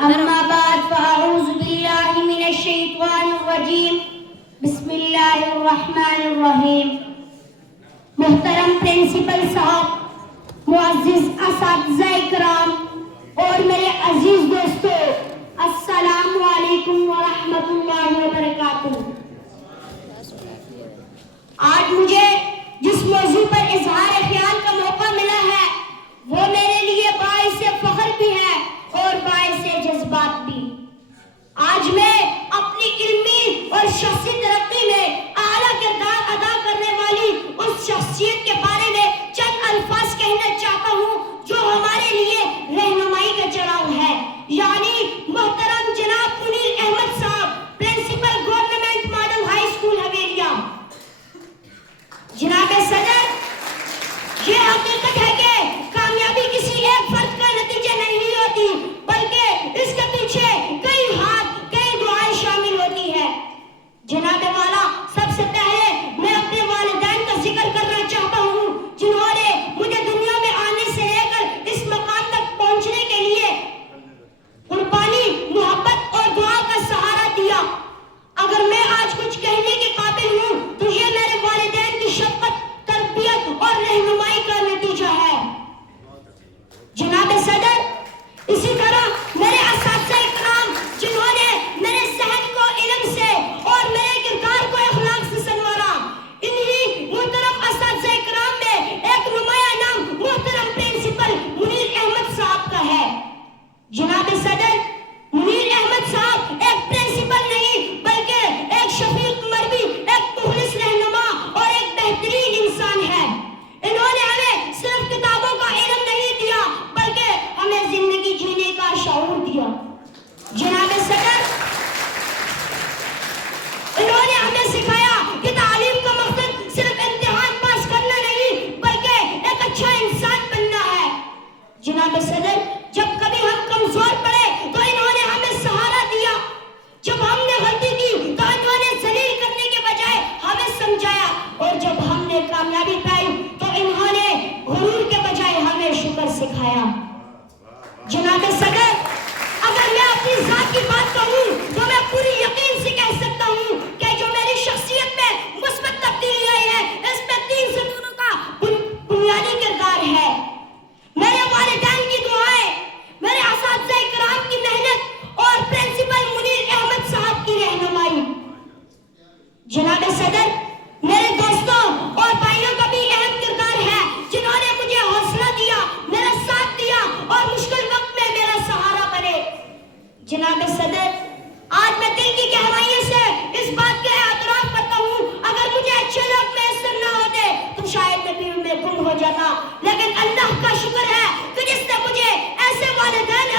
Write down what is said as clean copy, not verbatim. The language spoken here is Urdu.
أما بعد فأعوذ بالله من الشيطان الرجيم بسم الله الرحمن الرحیم. محترم پرنسپل صاحب، معزز اساتذہ کرام اور میرے عزیز دوستو، السلام علیکم ورحمۃ اللہ وبرکاتہ. آج مجھے جس موضوع پر اظہار خیال کا موقع ملا ہے وہ میرے لیے باعث فخر بھی ہے اور باعث جذبات بھی. آج میں اپنی علمی اور شخصی ترقی میں اعلیٰ کردار ادا کرنے والی اس شخصیت کے بارے میں چند الفاظ کہنا چاہتا ہوں جو ہمارے لیے رہنمائی کا چراغ ہے، یعنی محترم جناب Munir Ahmed Sahab, principal government model high school Havelian. جناب صدر، یہ حقیقت ہے کہ کامیابی کسی ایک فرد کا نتیجہ نہیں ہوتی، بلکہ اس کے پیچھے کئی ہاتھ، کئی دعائیں شامل ہوتی ہے. جناب والا، سب سے پہلے میں اپنے والدین کا ذکر کرنا چاہتا ہوں جنہوں نے مجھے دنیا میں آنے سے لے کر اس مقام تک پہنچنے کے لیے قربانی، محبت اور دعا کا سہارا دیا. اگر میں آج کچھ کہنے کے قابل ہوں تو یہ میرے والدین کی شفقت، تربیت اور رہنمائی کا نتیجہ ہے. جناب صدر، اسی طرح میرے اساتذہ کرام جنہوں نے میرے ذہن کو علم سے اور میرے کردار کو اخلاق سے سنوارا، انہی محترم اساتذہ کرام میں ایک نمایاں نام محترم پرنسپل منیر احمد صاحب کا ہے. جناب صدر، منیر احمد صاحب ایک پرنسپل نہیں بلکہ ایک شفیق مربی، ایک مخلص رہنما اور ایک بہترین انسان ہے. انہوں نے ہمیں صرف کتابوں کا علم نہیں دیا بلکہ ہمیں زندگی جینے کا شعور دیا. جناب صدر، انہوں نے ہمیں سکھایا کہ تعلیم کا مقصد صرف امتحان پاس کرنا نہیں بلکہ ایک اچھا انسان بننا ہے. جناب صدر، جب کبھی ہم کمزور پڑے تو انہوں نے ہمیں سہارا دیا. جب ہم نے غلطی کی تو انہوں نے ذلیل کرنے کے بجائے ہمیں سمجھایا، اور جب ہم نے کامیابی پائی تو انہوں نے غرور کے بجائے ہمیں شکر سکھایا. جناب صدر، اگر میں اپنی ذات کی بات کہوں تو میں پوری یقین سے کہہ سکتا ہوں کہ جو میری شخصیت میں مثبت تبدیلی آئی ہے اس میں 3 ستونوں کا بنیادی کردار ہے: میرے والدین کی دعائیں، میرے اساتذہ کرام کی محنت اور پرنسپل منیر احمد صاحب کی رہنمائی. جناب صدر، میرے دوستوں اور بھائیوں کا بھی اہم کردار ہے جنہوں نے مجھے حوصلہ دیا، میرا ساتھ دیا اور مشکل وقت میں میرا سہارا بنے. جناب صدر، آج میں دل کی گہرائیوں سے اس بات کا اعتراف کرتا ہوں اگر مجھے اچھے لوگ میسر نہ ہوتے تو شاید میں بھیڑ میں گم ہو جاتا، لیکن اللہ کا شکر ہے کہ جس نے مجھے ایسے والدین